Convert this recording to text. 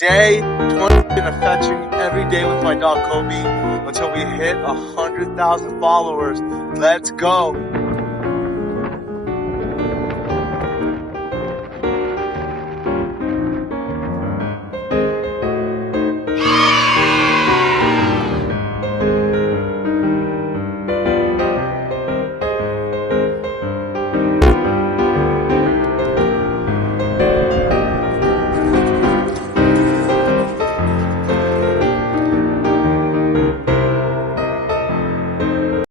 Day 20, been fetching every day with my dog Kobe until we hit 100,000 followers. Let's go.